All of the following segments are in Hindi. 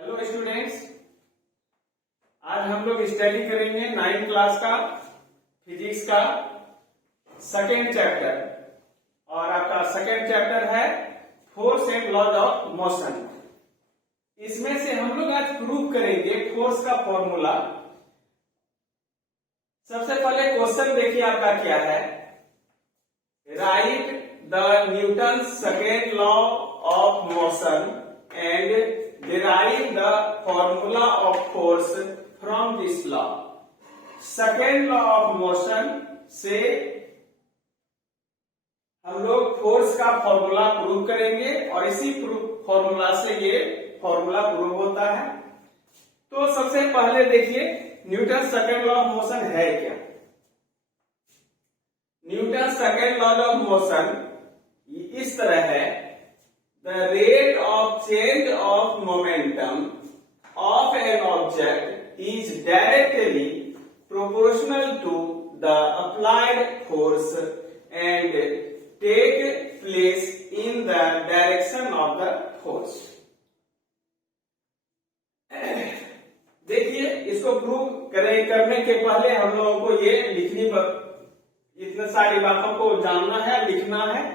हेलो स्टूडेंट्स, आज हम लोग स्टडी करेंगे 9th क्लास का फिजिक्स का सेकेंड चैप्टर। और आपका सेकेंड चैप्टर है force and laws of motion. इसमें से हम लोग आज प्रूव करेंगे फोर्स का फॉर्मूला। सबसे पहले क्वेश्चन देखिए आपका क्या है। Right the Newton second law of motion and derive the formula of force from this law। Second law of motion से हम लोग फोर्स का फॉर्मूला प्रूव करेंगे और इसी फॉर्मूला से ये फॉर्मूला प्रूव होता है। तो सबसे पहले देखिए Newton second law of motion है क्या। Newton second law of motion इस तरह है। The rate of change of momentum of an object is directly proportional to the applied force and take place in the direction of the force। देखिए इसको प्रूव करने के पहले हम लोगों को ये इतने सारी बातों को जानना है, लिखना है।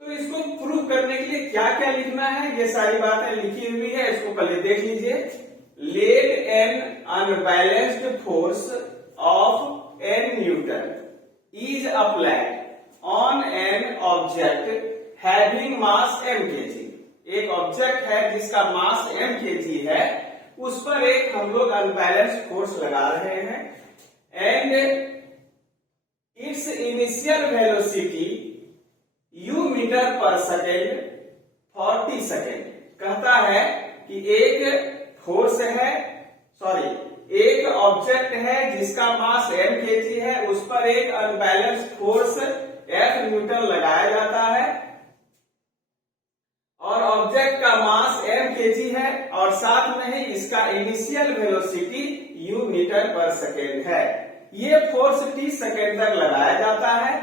तो इसको प्रूव करने के लिए क्या क्या लिखना है, ये सारी बातें लिखी हुई है, इसको पहले देख लीजिए। Let an unbalanced force of an newton is applied on an object having mass m kg। एक ऑब्जेक्ट है जिसका मास m kg है, उस पर एक हम लोग अनबैलेंस्ड फोर्स लगा रहे हैं and its initial velocity u metre per second 40 second. कहता है कि एक ऑब्जेक्ट है जिसका मास m kg है, उस पर एक अनबैलेंस्ड फोर्स F न्यूटन लगाया जाता है और ऑब्जेक्ट का मास m kg है और साथ में ही इसका initial velocity u metre per second है। ये फोर्स t सेकेंड तक लगाया जाता है।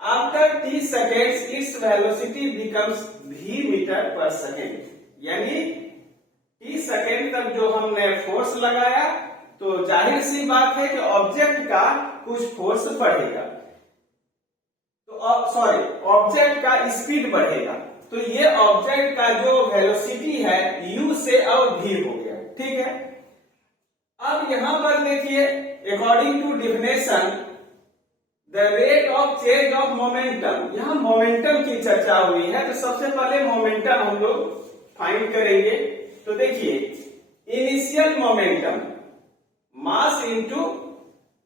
After t seconds its velocity becomes v metre per second. यानी t सेकेंड तक जो हमने फोर्स लगाया तो जाहिर सी बात है कि ऑब्जेक्ट का कुछ फोर्स बढ़ेगा, तो ऑब्जेक्ट का स्पीड बढ़ेगा। तो ये ऑब्जेक्ट का जो वेलोसिटी है u से अब v हो गया। ठीक है, अब यहां पर देखिए according to definition the rate of change of momentum. यहां मोमेंटम की चर्चा हुई है, तो सबसे पहले मोमेंटम हम लोग फाइंड करेंगे। तो देखिए initial momentum mass into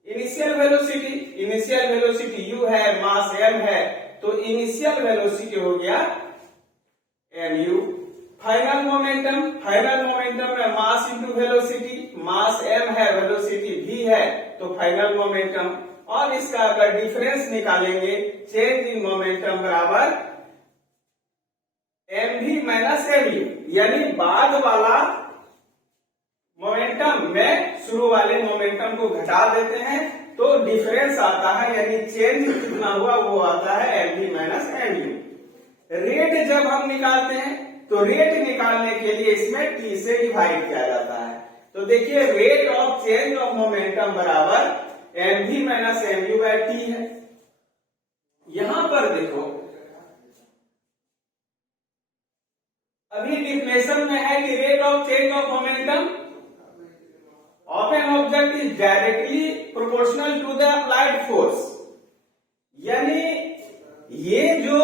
initial velocity. Initial velocity u है, मास m है, तो इनिशियल वेलोसिटी हो गया mu। फाइनल मोमेंटम में मास इनटू वेलोसिटी, मास m है, वेलोसिटी v है, तो फाइनल मोमेंटम। और इसका अगर डिफरेंस निकालेंगे चेंज इन मोमेंटम बराबर mv माइनस mu। यानी बाद वाला मोमेंटम में शुरू वाले मोमेंटम को घटा देते हैं तो डिफरेंस आता है, यानी चेंज कितना हुआ वो आता है mv माइनस mu। रेट जब हम निकालते हैं तो रेट निकालने के लिए इसमें t से डिवाइड किया जाता है। तो देखिए rate of change of momentum बराबर mv minus mu by t है। यहां पर देखो अभी डिफिनेशन में है कि rate of change of momentum of an object is directly proportional to the applied force. यानी ये जो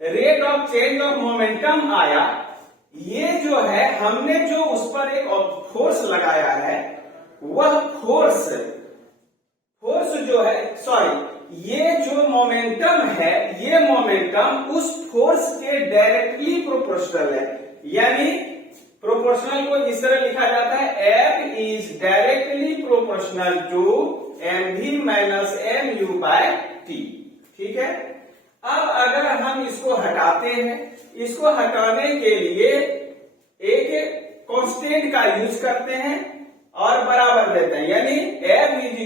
rate of change of momentum आया, ये जो है हमने जो उस पर एक फोर्स लगाया है वह फोर्स जो है ये जो मोमेंटम है, ये मोमेंटम उस फोर्स के डायरेक्टली प्रोपोर्शनल है। यानी प्रोपोर्शनल को इस तरह लिखा जाता है F is directly proportional to mv minus mu by t। ठीक है, अब अगर हम इसको हटाते हैं, इसको हटाने के लिए एक कांस्टेंट का यूज करते हैं और बराबर देते हैं, यानी F इज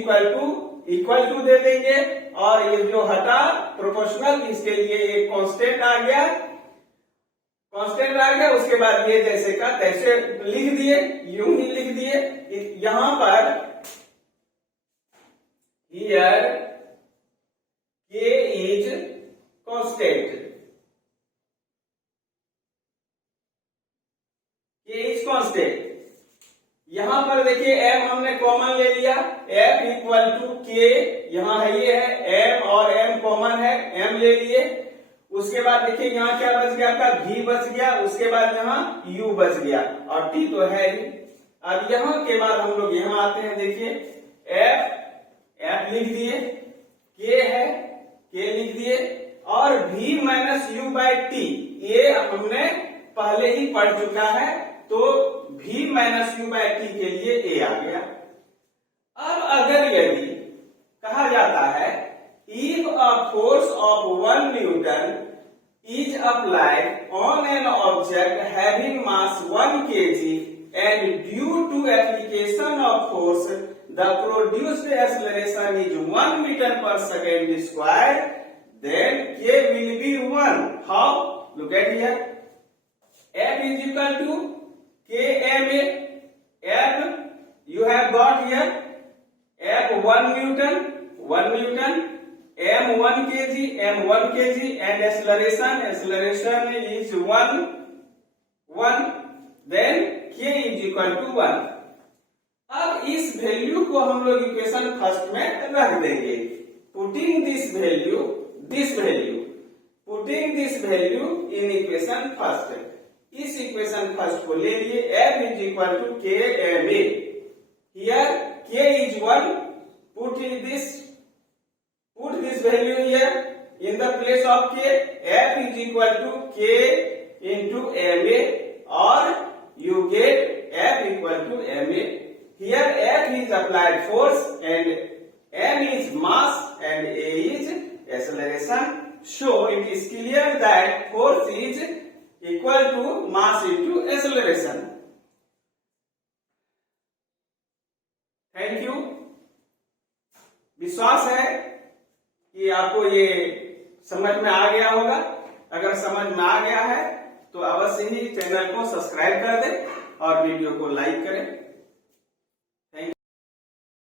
इक्वल टू दे देंगे और ये जो हटा प्रोपोर्शनल, इसके लिए एक कांस्टेंट आ गया कांस्टेंट आ गया, उसके बाद ये जैसे का तैसे लिख दिए, यूं ही लिख दिए। यहां पर हियर के इज कांस्टेंट, के इज कांस्टेंट। यहां पर देखिए m हमने कॉमन ले लिया, f इक्वल टू के, यहां है ये है m और m कॉमन है, m ले लिए। उसके बाद देखिए यहाँ क्या बच गया आपका, v बच गया, उसके बाद यहाँ u बच गया और t तो है ही। अब यहाँ के बाद हम लोग यहाँ आते हैं, देखिए f लिख दिए, k है k लिख दिए, और v minus you by T ये हमने पहले ही पढ़ चुका है, तो v minus you by T के लिए a आ गया। अब अगर यदि कहा जाता है if a force of 1 Newton is applied on an object having mass 1 kg and due to application of force the produced acceleration is 1 meter per second square, then k will be 1. How? Look at here. F is equal to kma. F you have got here, F 1 Newton, 1 Newton, m 1 kg, m 1 kg, and acceleration is 1, then k is equal to 1. अब इस वैल्यू को हम लोग इक्वेशन फर्स्ट में रख देंगे। Putting this value in equation first, इस इक्वेशन फर्स्ट को ले लिए, f is equal to kma. Here k is 1, put this value here in the place of k, f is equal to k into ma, or you get f equal to ma. Here f is applied force and m is mass and a is acceleration. So it is clear that force is equal to mass into acceleration. Thank you. विश्वास है कि आपको ये समझ में आ गया होगा। अगर समझ में आ गया है तो अवश्य ही चैनल को सब्सक्राइब कर दें और वीडियो को लाइक करें।